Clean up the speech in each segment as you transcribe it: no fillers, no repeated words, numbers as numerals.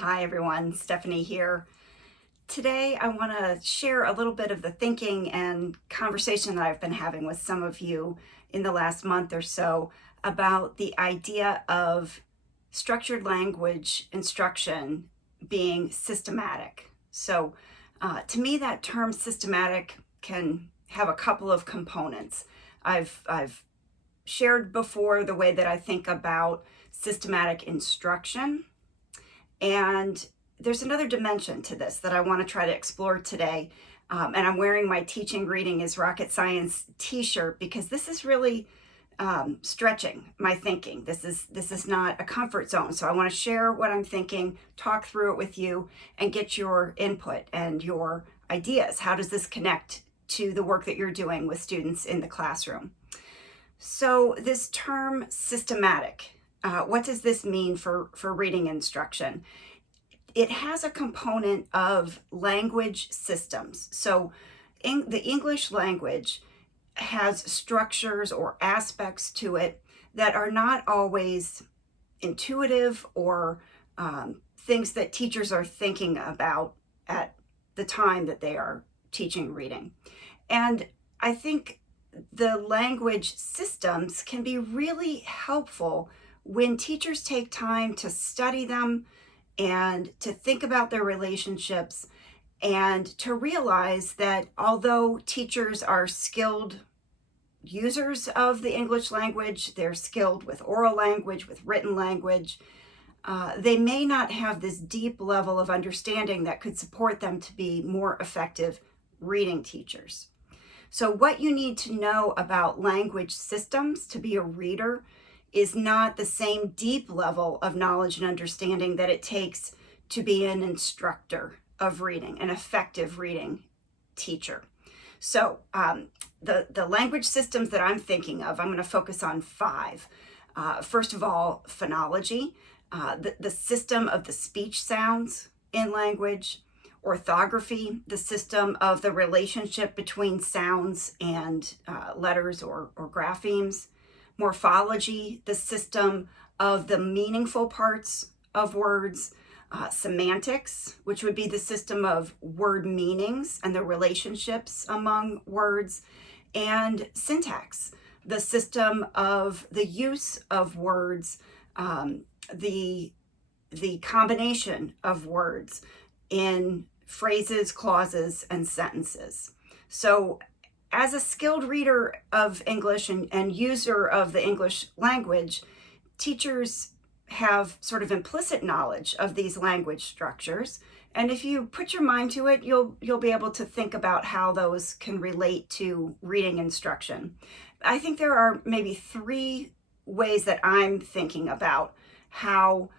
Hi everyone, Stephanie here. Today I want to share a little bit of the thinking and conversation that I've been having with some of you in the last month or so about the idea of structured language instruction being systematic. To me, that term systematic can have a couple of components. I've shared before the way that I think about systematic instruction, and there's another dimension to this that I want to try to explore today. And I'm wearing my Teaching Reading is Rocket Science t-shirt because this is really stretching my thinking. This is not a comfort zone. So I want to share what I'm thinking, talk through it with you, and get your input and your ideas. How does this connect to the work that you're doing with students in the classroom? So this term systematic, what does this mean for reading instruction? It has a component of language systems. So the English language has structures or aspects to it that are not always intuitive or things that teachers are thinking about at the time that they are teaching reading. And I think the language systems can be really helpful when teachers take time to study them and to think about their relationships and to realize that although teachers are skilled users of the English language, they're skilled with oral language, with written language, they may not have this deep level of understanding that could support them to be more effective reading teachers. So what you need to know about language systems to be a reader is not the same deep level of knowledge and understanding that it takes to be an instructor of reading, an effective reading teacher. So the language systems that I'm thinking of, I'm going to focus on five. First of all, phonology, the system of the speech sounds in language. Orthography, the system of the relationship between sounds and letters or graphemes. Morphology, the system of the meaningful parts of words. Semantics, which would be the system of word meanings and the relationships among words. And syntax, the system of the use of words, the combination of words in phrases, clauses, and sentences. So as a skilled reader of English and user of the English language, teachers have sort of implicit knowledge of these language structures. And if you put your mind to it, you'll be able to think about how those can relate to reading instruction. I think there are maybe three ways that I'm thinking about how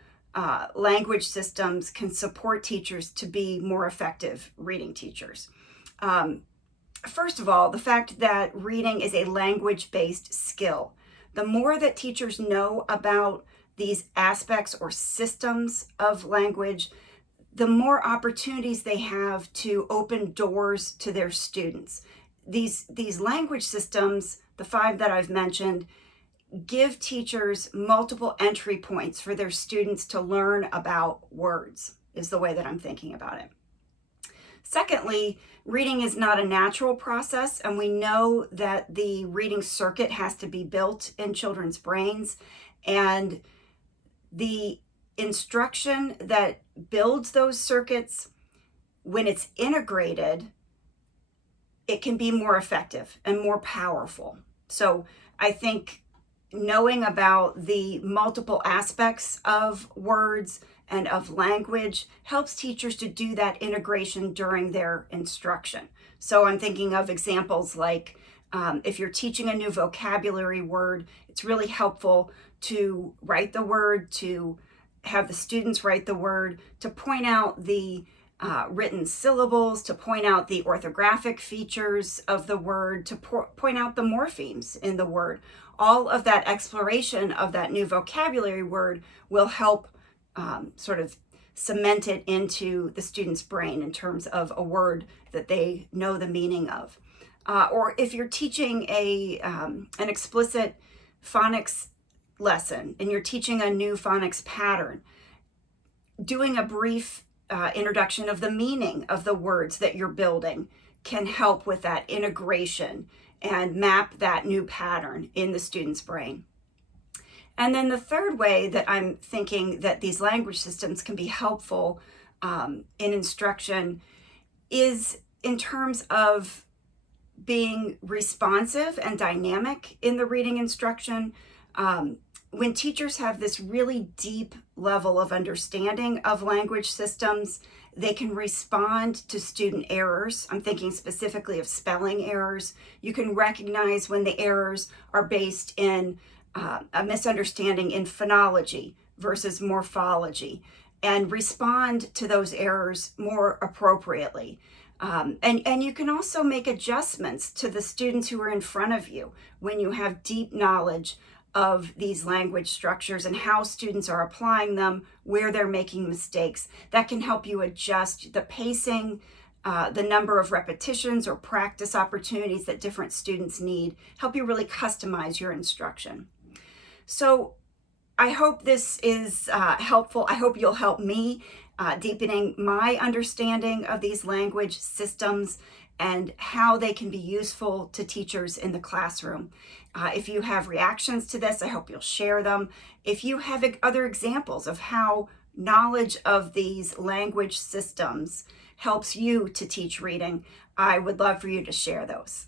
language systems can support teachers to be more effective reading teachers. First of all, the fact that reading is a language-based skill. The more that teachers know about these aspects or systems of language, the more opportunities they have to open doors to their students. These language systems, the five that I've mentioned, give teachers multiple entry points for their students to learn about words, is the way that I'm thinking about it. Secondly, reading is not a natural process, and we know that the reading circuit has to be built in children's brains, and the instruction that builds those circuits, when it's integrated, it can be more effective and more powerful. So I think knowing about the multiple aspects of words and of language helps teachers to do that integration during their instruction. So I'm thinking of examples like if you're teaching a new vocabulary word, it's really helpful to write the word, to have the students write the word, to point out the written syllables, to point out the orthographic features of the word, to point out the morphemes in the word. All of that exploration of that new vocabulary word will help sort of cement it into the student's brain in terms of a word that they know the meaning of. Or if you're teaching an explicit phonics lesson and you're teaching a new phonics pattern, doing a brief introduction of the meaning of the words that you're building can help with that integration and map that new pattern in the student's brain. And then the third way that I'm thinking that these language systems can be helpful in instruction is in terms of being responsive and dynamic in the reading instruction. When teachers have this really deep level of understanding of language systems, they can respond to student errors. I'm thinking specifically of spelling errors. You can recognize when the errors are based in a misunderstanding in phonology versus morphology, and respond to those errors more appropriately. And you can also make adjustments to the students who are in front of you when you have deep knowledge of these language structures and how students are applying them, where they're making mistakes. That can help you adjust the pacing, the number of repetitions or practice opportunities that different students need, help you really customize your instruction. So I hope this is helpful. I hope you'll help me deepening my understanding of these language systems and how they can be useful to teachers in the classroom. If you have reactions to this, I hope you'll share them. If you have other examples of how knowledge of these language systems helps you to teach reading, I would love for you to share those.